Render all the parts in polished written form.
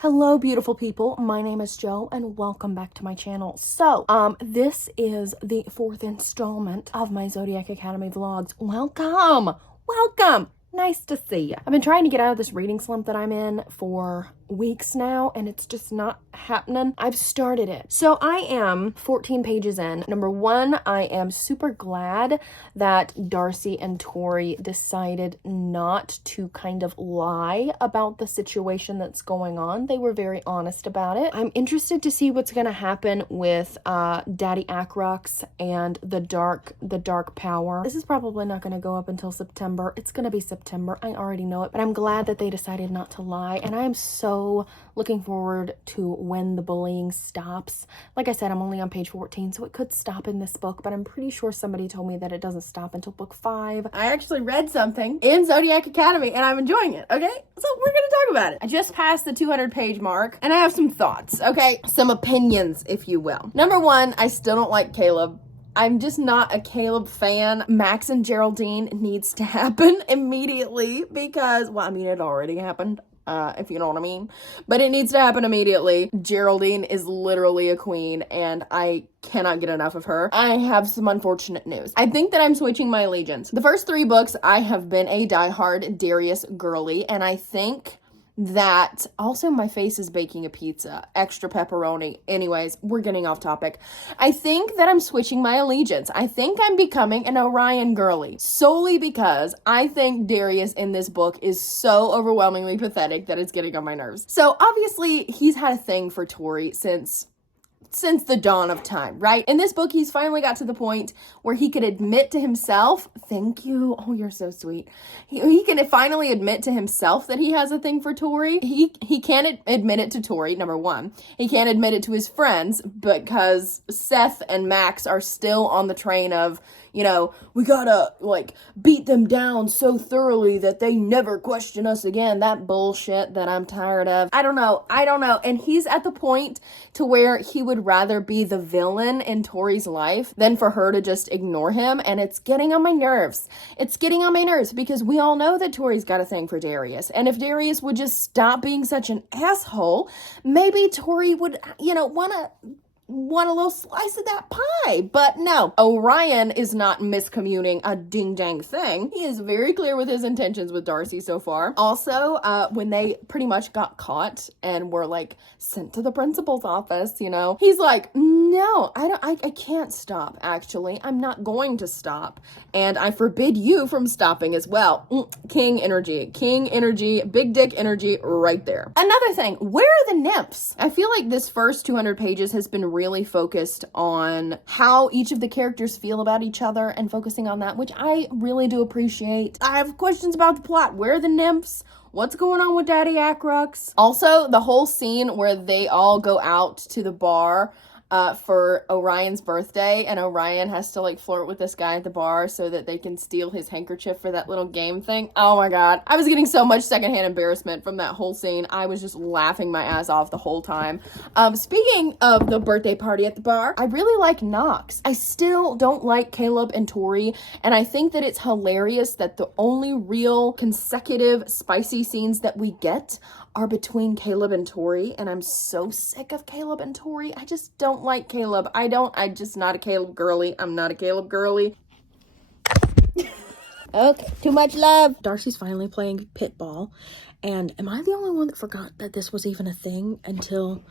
Hello, beautiful people. My name is Jo, and welcome back to my channel. So, this is the fourth installment of my Zodiac Academy vlogs. Welcome! Welcome! Nice to see you. I've been trying to get out of this reading slump that I'm in for weeks now, and it's just not happening. I've started it. So I am 14 pages in. Number one, I am super glad that Darcy and Tori decided not to kind of lie about the situation that's going on. They were very honest about it. I'm interested to see what's going to happen with Daddy Acrox and the dark power. This is probably not going to go up until September. It's going to be September. I already know it, but I'm glad that they decided not to lie, and I am so looking forward to when the bullying stops. Like I said, I'm only on page 14, so it could stop in this book, but I'm pretty sure somebody told me that it doesn't stop until book 5. I actually read something in Zodiac Academy, and I'm enjoying it, okay? So we're gonna talk about it. I just passed the 200-page mark, and I have some thoughts, okay? Some opinions, if you will. Number one, I still don't like Caleb. I'm just not a Caleb fan. Max and Geraldine needs to happen immediately because, well, I mean, it already happened. If you know what I mean. But it needs to happen immediately. Geraldine is literally a queen, and I cannot get enough of her. I have some unfortunate news. I think that I'm switching my allegiance. The first 3 books, I have been a diehard Darius girly, and I think that also my face is baking a pizza, extra pepperoni. Anyways, we're getting off topic. I think that I'm switching my allegiance. I think I'm becoming an Orion girly solely because I think Darius in this book is so overwhelmingly pathetic that it's getting on my nerves. So obviously he's had a thing for Tori since the dawn of time, right? In this book, he's finally got to the point where he could admit to himself, thank you, oh, you're so sweet. He can finally admit to himself that he has a thing for Tori. He can't admit it to Tori, number one. He can't admit it to his friends because Seth and Max are still on the train of, you know, we gotta, like, beat them down so thoroughly that they never question us again. That bullshit that I'm tired of. I don't know. And he's at the point to where he would rather be the villain in Tori's life than for her to just ignore him. And it's getting on my nerves. It's getting on my nerves because we all know that Tori's got a thing for Darius. And if Darius would just stop being such an asshole, maybe Tori would, you know, want a little slice of that pie. But no, Orion is not miscommuning a ding-dang thing. He is very clear with his intentions with Darcy so far. Also, when they pretty much got caught and were, like, sent to the principal's office, you know, he's like, no, I can't stop, actually. I'm not going to stop. And I forbid you from stopping as well. King energy, big dick energy right there. Another thing, where are the nymphs? I feel like this first 200 pages has been really focused on how each of the characters feel about each other and focusing on that, which I really do appreciate. I have questions about the plot. Where are the nymphs? What's going on with Daddy Acrox? Also, the whole scene where they all go out to the bar for Orion's birthday, and Orion has to, like, flirt with this guy at the bar so that they can steal his handkerchief for that little game thing. Oh my god. I was getting so much secondhand embarrassment from that whole scene. I was just laughing my ass off the whole time. Speaking of the birthday party at the bar, I really like Knox. I still don't like Caleb and Tori, and I think that it's hilarious that the only real consecutive spicy scenes that we get are between Caleb and Tori, and I'm so sick of Caleb and Tori. I just don't like Caleb. I'm just not a Caleb girly. I'm not a Caleb girly. Okay, too much love. Darcy's finally playing pitball, and am I the only one that forgot that this was even a thing until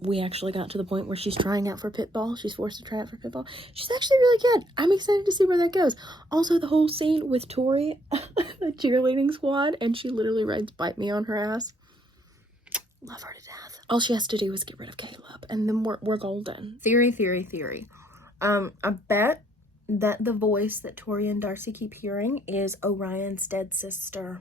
we actually got to the point where she's trying out for pitball? She's forced to try out for pitball. She's actually really good. I'm excited to see where that goes. Also, the whole scene with Tori, the cheerleading squad, and she literally writes "bite me" on her ass. Love her to death. All she has to do is get rid of Caleb, and then we're golden. Theory. I bet that the voice that Tori and Darcy keep hearing is Orion's dead sister.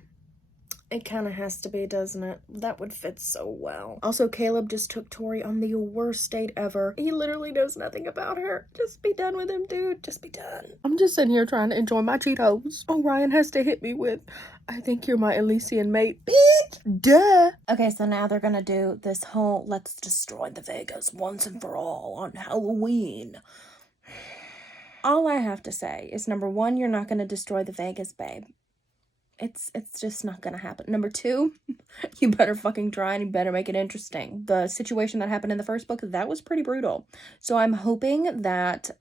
It kind of has to be, doesn't it? That would fit so well. Also, Caleb just took Tori on the worst date ever. He literally knows nothing about her. Just be done with him, dude. Just be done. I'm just sitting here trying to enjoy my Cheetos. Orion has to hit me with, I think you're my Elysian mate. Bitch! Duh! Okay, so now they're gonna do this whole let's destroy the Vegas once and for all on Halloween. All I have to say is, number one, you're not gonna destroy the Vegas, babe. It's just not gonna happen. Number two, you better fucking try and you better make it interesting. The situation that happened in the first book, that was pretty brutal. So I'm hoping that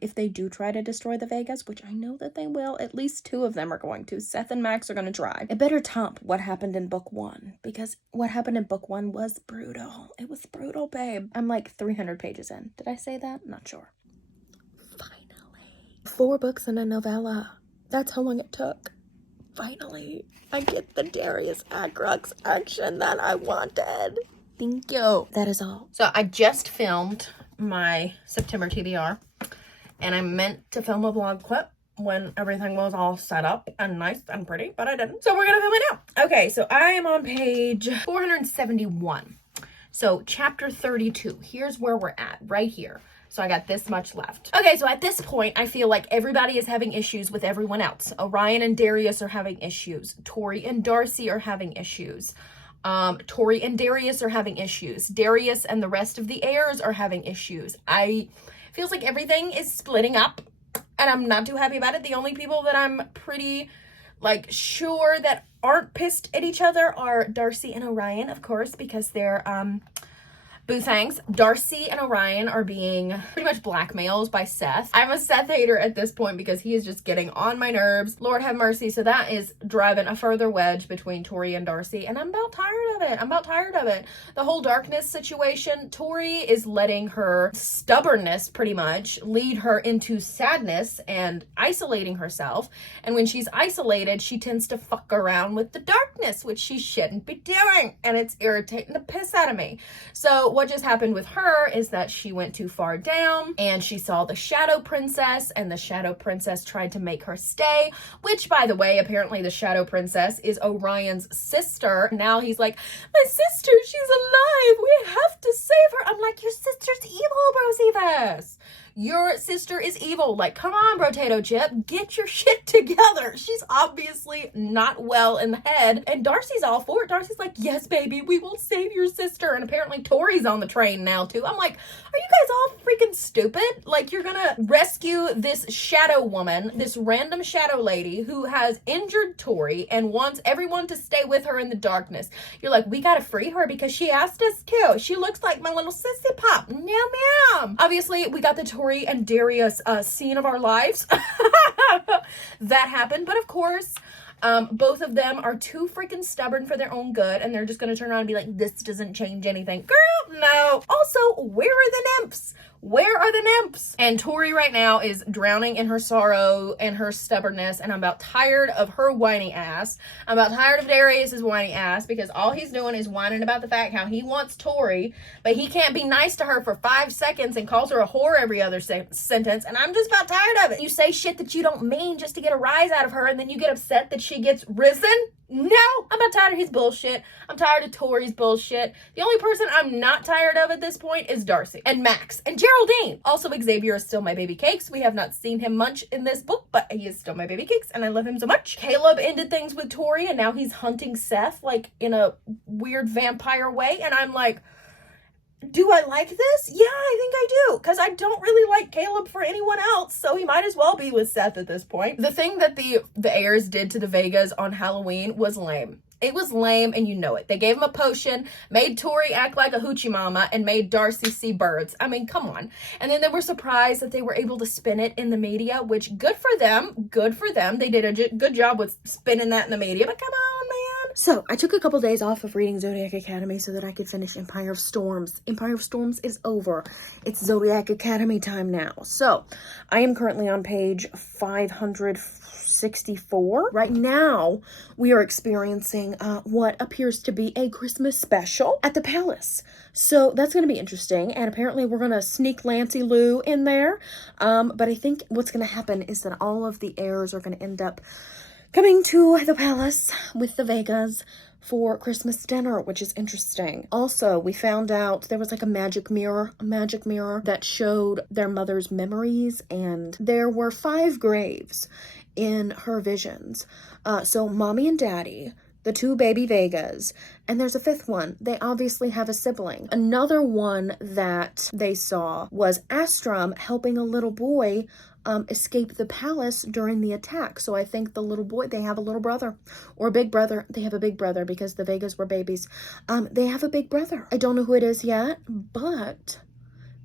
if they do try to destroy the Vegas, which I know that they will, at least two of them are going to. Seth and Max are going to try. It better top what happened in book one, because what happened in book one was brutal. It was brutal, babe. I'm like 300 pages in. Did I say that? Not sure. Finally. 4 books and a novella. That's how long it took. Finally, I get the Darius Ackrox action that I wanted. Thank you. That is all. So I just filmed my September TBR, and I meant to film a vlog clip when everything was all set up and nice and pretty, but I didn't. So we're gonna film it now. Okay, so I am on page 471. So chapter 32, here's where we're at, right here. So I got this much left. Okay, so at this point, I feel like everybody is having issues with everyone else. Orion and Darius are having issues. Tori and Darcy are having issues. Tori and Darius are having issues. Darius and the rest of the heirs are having issues. Feels like everything is splitting up, and I'm not too happy about it. The only people that I'm pretty, like, sure that aren't pissed at each other are Darcy and Orion, of course, because they're, boo thanks. Darcy and Orion are being pretty much blackmailed by Seth. I'm a Seth hater at this point because he is just getting on my nerves. Lord have mercy. So that is driving a further wedge between Tori and Darcy, and I'm about tired of it. I'm about tired of it. The whole darkness situation, Tori is letting her stubbornness pretty much lead her into sadness and isolating herself. And when she's isolated, she tends to fuck around with the darkness, which she shouldn't be doing. And it's irritating the piss out of me. So what just happened with her is that she went too far down and she saw the Shadow Princess, and the Shadow Princess tried to make her stay, which, by the way, apparently the Shadow Princess is Orion's sister. Now he's like, my sister, she's alive. We have to save her. I'm like, your sister's evil, Brosivas. Your sister is evil. Like, come on, Brotato Chip, get your shit together. She's obviously not well in the head. And Darcy's all for it. Darcy's like, yes, baby, we will save your sister. And apparently Tori's on the train now, too. I'm like, are you guys all freaking stupid? Like, you're gonna rescue this shadow woman, this random shadow lady who has injured Tori and wants everyone to stay with her in the darkness. You're like, we gotta free her because she asked us to. She looks like my little sissy pop. Meow, meow. Obviously, we got the Tori and Darius scene of our lives. That happened, but of course, both of them are too freaking stubborn for their own good, and they're just gonna turn around and be like, this doesn't change anything. Girl, no. Also, where are the nymphs? Where are the nymphs? And Tori right now is drowning in her sorrow and her stubbornness, and I'm about tired of her whiny ass. I'm about tired of Darius's whiny ass, because all he's doing is whining about the fact how he wants Tori, but he can't be nice to her for 5 seconds and calls her a whore every other sentence, and I'm just about tired of it. You say shit that you don't mean just to get a rise out of her, and then you get upset that she gets risen? No, I'm not tired of his bullshit. I'm tired of Tori's bullshit. The only person I'm not tired of at this point is Darcy and Max and Geraldine. Also, Xavier is still my baby cakes. We have not seen him much in this book, but he is still my baby cakes, and I love him so much. Caleb ended things with Tori, and now he's hunting Seth, like, in a weird vampire way, and I'm like, do I like this? Yeah, I think I do, because I don't really like Caleb for anyone else, so he might as well be with Seth at this point. The thing that the heirs did to the Vegas on Halloween was lame. It was lame, and you know it. They gave him a potion, made Tori act like a hoochie mama, and made Darcy see birds. I mean, come on. And then they were surprised that they were able to spin it in the media, which, good for them. Good for them. They did a good job with spinning that in the media, but come on, man. So, I took a couple days off of reading Zodiac Academy so that I could finish Empire of Storms. Empire of Storms is over. It's Zodiac Academy time now. So, I am currently on page 564. Right now, we are experiencing what appears to be a Christmas special at the palace. So that's going to be interesting. And apparently we're going to sneak Lancey Lou in there. But I think what's going to happen is that all of the heirs are going to end up coming to the palace with the Vegas for Christmas dinner, which is interesting. Also, we found out there was like a magic mirror that showed their mother's memories, and there were 5 graves in her visions. So mommy and daddy, the 2 baby Vegas, and there's a 5th one. They obviously have a sibling. Another one that they saw was Astrum helping a little boy escape the palace during the attack. So I think the little boy, they have a little brother or a big brother. They have a big brother because the Vegas were babies. They have a big brother. I don't know who it is yet, but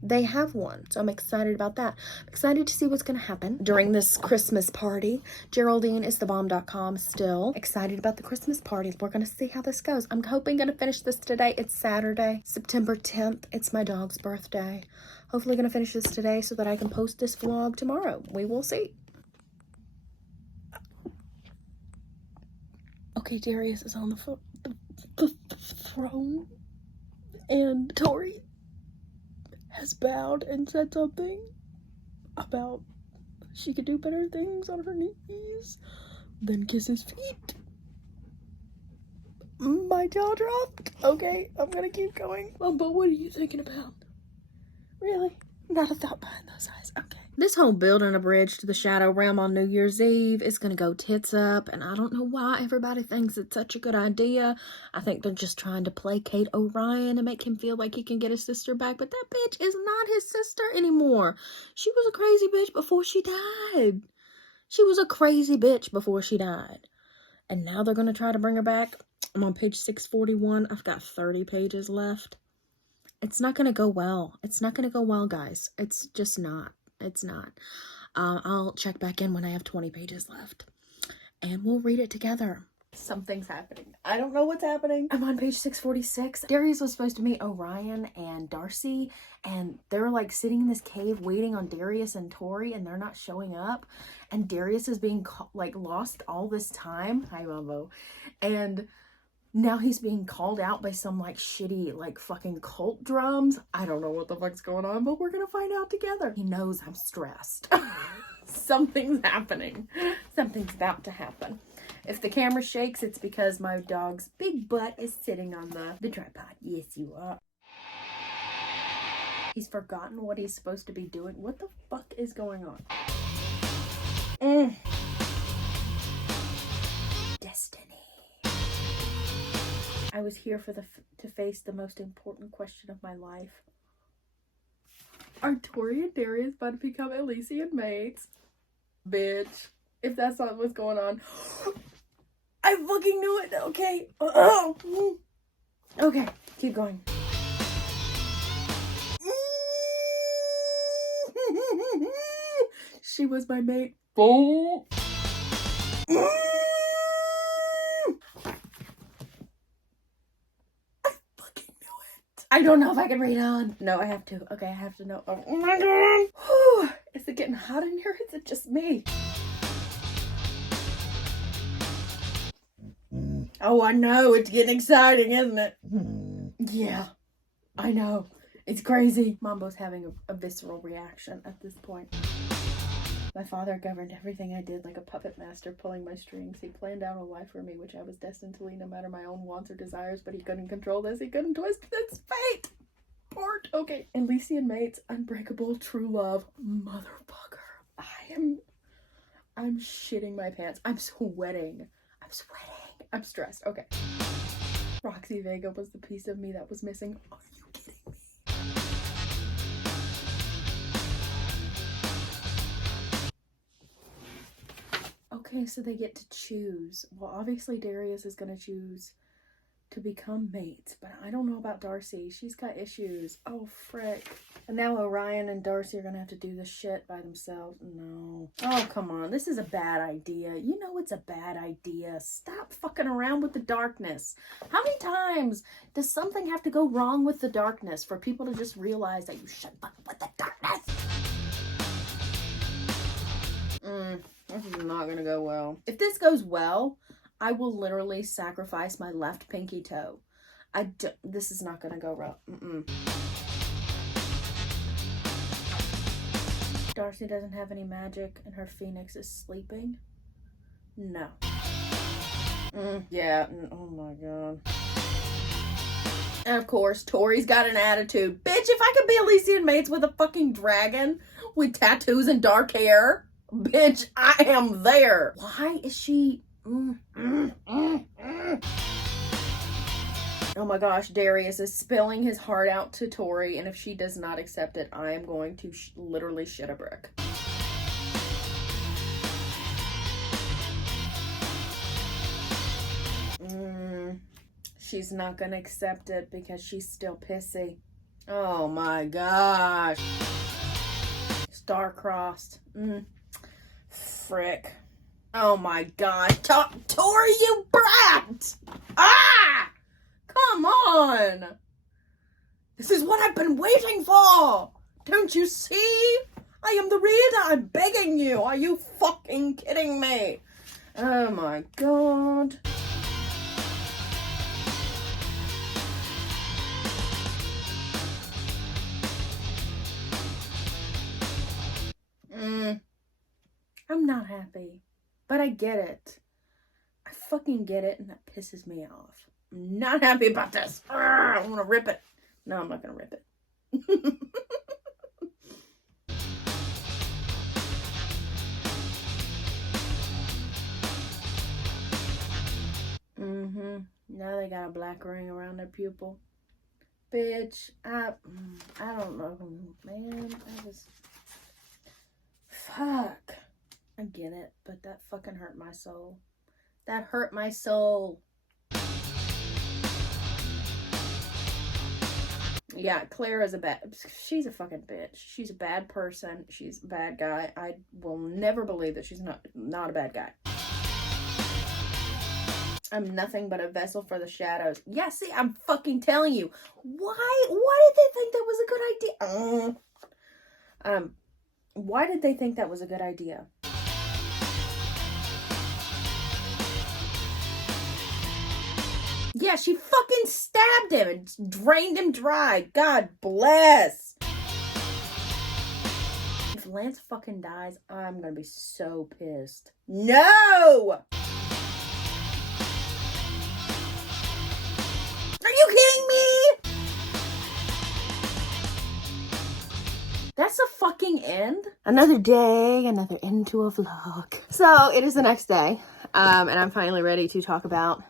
they have one. So I'm excited about that. I'm excited to see what's going to happen during this Christmas party. Geraldine is thebomb.com still. Excited about the Christmas party. We're going to see how this goes. I'm hoping going to finish this today. It's Saturday, September 10th. It's my dog's birthday. Hopefully going to finish this today so that I can post this vlog tomorrow. We will see. Okay, Darius is on the throne. And Tori has bowed and said something about she could do better things on her knees than kiss his feet. My jaw dropped. Okay, I'm gonna keep going. Well, but what are you thinking about? Really? Not a thought behind those eyes. Okay. This whole building a bridge to the Shadow Realm on New Year's Eve is going to go tits up, and I don't know why everybody thinks it's such a good idea. I think they're just trying to placate Orion and make him feel like he can get his sister back, but that bitch is not his sister anymore. She was a crazy bitch before she died. She was a crazy bitch before she died. And now they're going to try to bring her back. I'm on page 641. I've got 30 pages left. It's not going to go well. It's not going to go well, guys. It's just not. It's not. I'll check back in when I have 20 pages left. And we'll read it together. Something's happening. I don't know what's happening. I'm on page 646. Darius was supposed to meet Orion and Darcy. And they're like sitting in this cave waiting on Darius and Tori. And they're not showing up. And Darius is being like lost all this time. Hi, Mambo. And now he's being called out by some like shitty like fucking cult drums. I don't know what the fuck's going on, but we're gonna find out together. He knows I'm stressed. Something's happening. Something's about to happen. If the camera shakes, it's because my dog's big butt is sitting on the tripod. Yes, you are. He's forgotten what he's supposed to be doing. What the fuck is going on? Destiny. I was here for to face the most important question of my life. Are Tori and Darius about to become Elysian mates? Bitch. If that's not what's going on. I fucking knew it. Okay. Oh. Okay. Keep going. She was my mate. Oh. I don't know if I can read on. No, I have to. Okay, I have to know. Oh my god. Whew. Is it getting hot in here? Is it just me? Oh, I know. It's getting exciting, isn't it? Yeah, I know. It's crazy. Mambo's having a visceral reaction at this point. My father governed everything I did like a puppet master pulling my strings. He planned out a life for me, which I was destined to lead no matter my own wants or desires, but he couldn't control this. He couldn't twist this fate. Port. Okay. Elysian mates, unbreakable, true love. Motherfucker. I'm shitting my pants. I'm sweating. I'm stressed. Okay. Roxy Vega was the piece of me that was missing. Are you kidding me? Okay, so they get to choose. Well, obviously Darius is going to choose to become mates, but I don't know about Darcy. She's got issues. Oh, frick. And now Orion and Darcy are going to have to do this shit by themselves. No. Oh, come on. This is a bad idea. You know it's a bad idea. Stop fucking around with the darkness. How many times does something have to go wrong with the darkness for people to just realize that you shouldn't fuck with the darkness? This is not gonna go well. If this goes well, I will literally sacrifice my left pinky toe. This is not gonna go well. Darcy doesn't have any magic and her phoenix is sleeping. No. Yeah. Oh my god. And of course, Tori's got an attitude. Bitch, if I could be Elysian mates with a fucking dragon with tattoos and dark hair, bitch, I am there. Why is she... Oh my gosh, Darius is spilling his heart out to Tori, and if she does not accept it, I am going to literally shit a brick. she's not gonna accept it because she's still pissy. Oh my gosh. Star-crossed. Frick. Oh my god. Tori, you brat! Ah! Come on! This is what I've been waiting for! Don't you see? I am the reader. I'm begging you. Are you fucking kidding me? Oh my god. I'm not happy, but I get it. I fucking get it, and that pisses me off. I'm not happy about this. I want to rip it. No, I'm not going to rip it. Now they got a black ring around their pupil. Bitch, I don't know, man. Fuck. I get it, but that fucking hurt my soul. That hurt my soul. Yeah, Claire is she's a fucking bitch. She's a bad person. She's a bad guy. I will never believe that she's not a bad guy. I'm nothing but a vessel for the shadows. Yeah, see, I'm fucking telling you. Why did they think that was a good idea? Why did they think that was a good idea? Yeah, she fucking stabbed him and drained him dry. God bless. If Lance fucking dies, I'm gonna be so pissed. No! Are you kidding me? That's the fucking end? Another day, another end to a vlog. So, it is the next day, and I'm finally ready to talk about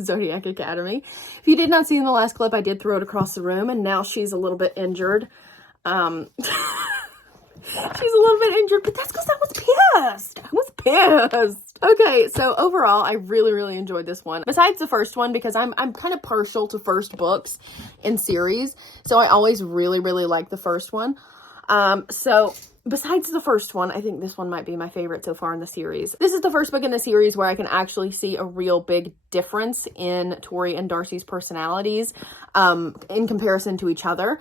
Zodiac Academy. If you did not see in the last clip, I did throw it across the room, and now she's a little bit injured. She's a little bit injured, but that's because I was pissed. I was pissed. Okay, so overall, I really, really enjoyed this one. Besides the first one, because I'm kind of partial to first books in series, so I always really, really like the first one. So besides the first one, I think this one might be my favorite so far in the series. This is the first book in the series where I can actually see a real big difference in Tori and Darcy's personalities, in comparison to each other.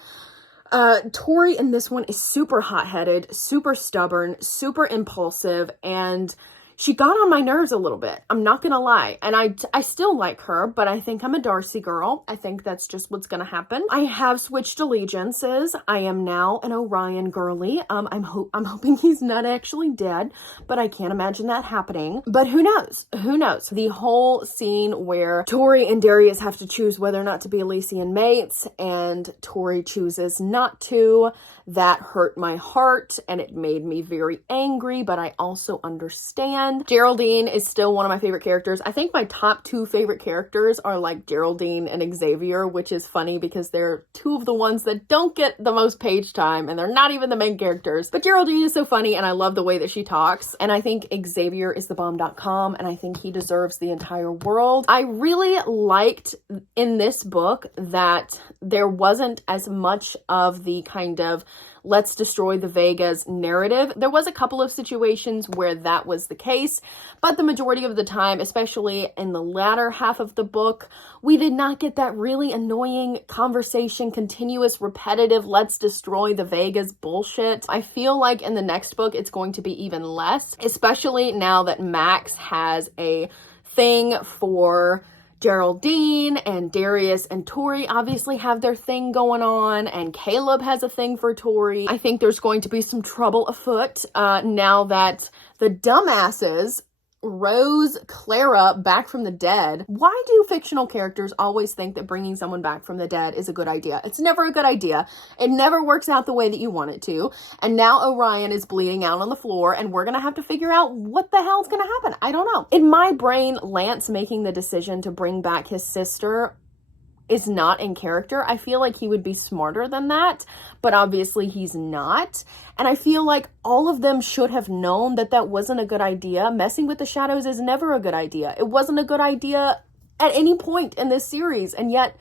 Tori in this one is super hot-headed, super stubborn, super impulsive, and she got on my nerves a little bit. I'm not gonna lie. And I still like her, but I think I'm a Darcy girl. I think that's just what's gonna happen. I have switched allegiances. I am now an Orion girly. I'm hoping he's not actually dead, but I can't imagine that happening. But who knows? Who knows? The whole scene where Tori and Darius have to choose whether or not to be Elysian mates, and Tori chooses not to. That hurt my heart, and it made me very angry, but I also understand. Geraldine is still one of my favorite characters. I think my top two favorite characters are like Geraldine and Xavier, which is funny because they're two of the ones that don't get the most page time, and they're not even the main characters. But Geraldine is so funny, and I love the way that she talks. And I think Xavier is the bomb.com, and I think he deserves the entire world. I really liked in this book that there wasn't as much of the kind of let's destroy the Vegas narrative. There was a couple of situations where that was the case, but the majority of the time, especially in the latter half of the book, we did not get that really annoying conversation, continuous, repetitive, let's destroy the Vegas bullshit. I feel like in the next book, it's going to be even less, especially now that Max has a thing for Geraldine, and Darius and Tori obviously have their thing going on, and Caleb has a thing for Tori. I think there's going to be some trouble afoot now that the dumbasses rose Clara back from the dead. Why do fictional characters always think that bringing someone back from the dead is a good idea? It's never a good idea. It never works out the way that you want it to. And now Orion is bleeding out on the floor, and we're gonna have to figure out what the hell's gonna happen. I don't know. In my brain, Lance making the decision to bring back his sister is not in character. I feel like he would be smarter than that, but obviously he's not. And I feel like all of them should have known that that wasn't a good idea. Messing with the shadows is never a good idea. It wasn't a good idea at any point in this series, and yet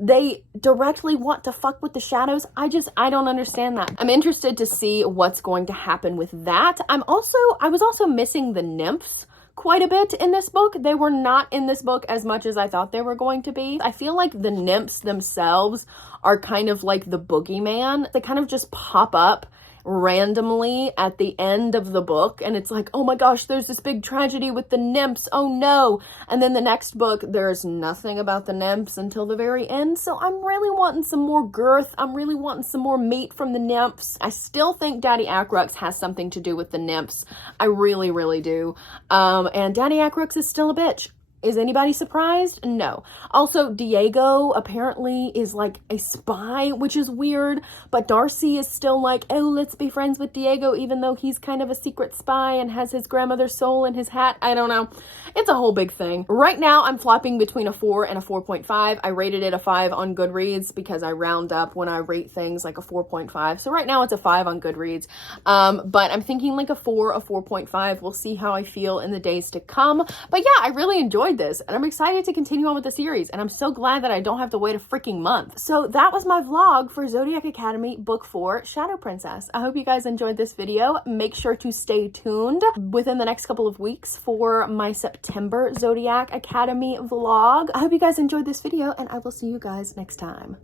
they directly want to fuck with the shadows. I don't understand that. I'm interested to see what's going to happen with that. I was also missing the nymphs quite a bit in this book. They were not in this book as much as I thought they were going to be. I feel like the nymphs themselves are kind of like the boogeyman. They kind of just pop up randomly at the end of the book, and it's like, oh my gosh, there's this big tragedy with the nymphs, oh no. And then the next book, there's nothing about the nymphs until the very end. So I'm really wanting some more girth. I'm really wanting some more meat from the nymphs. I still think Daddy Acrux has something to do with the nymphs. I really, really do. And Daddy Acrux is still a bitch. Is anybody surprised? No. Also, Diego apparently is like a spy, which is weird, but Darcy is still like, oh, let's be friends with Diego, even though he's kind of a secret spy and has his grandmother's soul in his hat. I don't know. It's a whole big thing. Right now, I'm flopping between a 4 and a 4.5. I rated it a 5 on Goodreads because I round up when I rate things like a 4.5. So right now it's a 5 on Goodreads. But I'm thinking like a 4, a 4.5. We'll see how I feel in the days to come. But yeah, I really enjoyed this, and I'm excited to continue on with the series, and I'm so glad that I don't have to wait a freaking month. So that was my vlog for Zodiac Academy Book 4, Shadow Princess. I hope you guys enjoyed this video. Make sure to stay tuned within the next couple of weeks for my September Zodiac Academy vlog. I hope you guys enjoyed this video, and I will see you guys next time.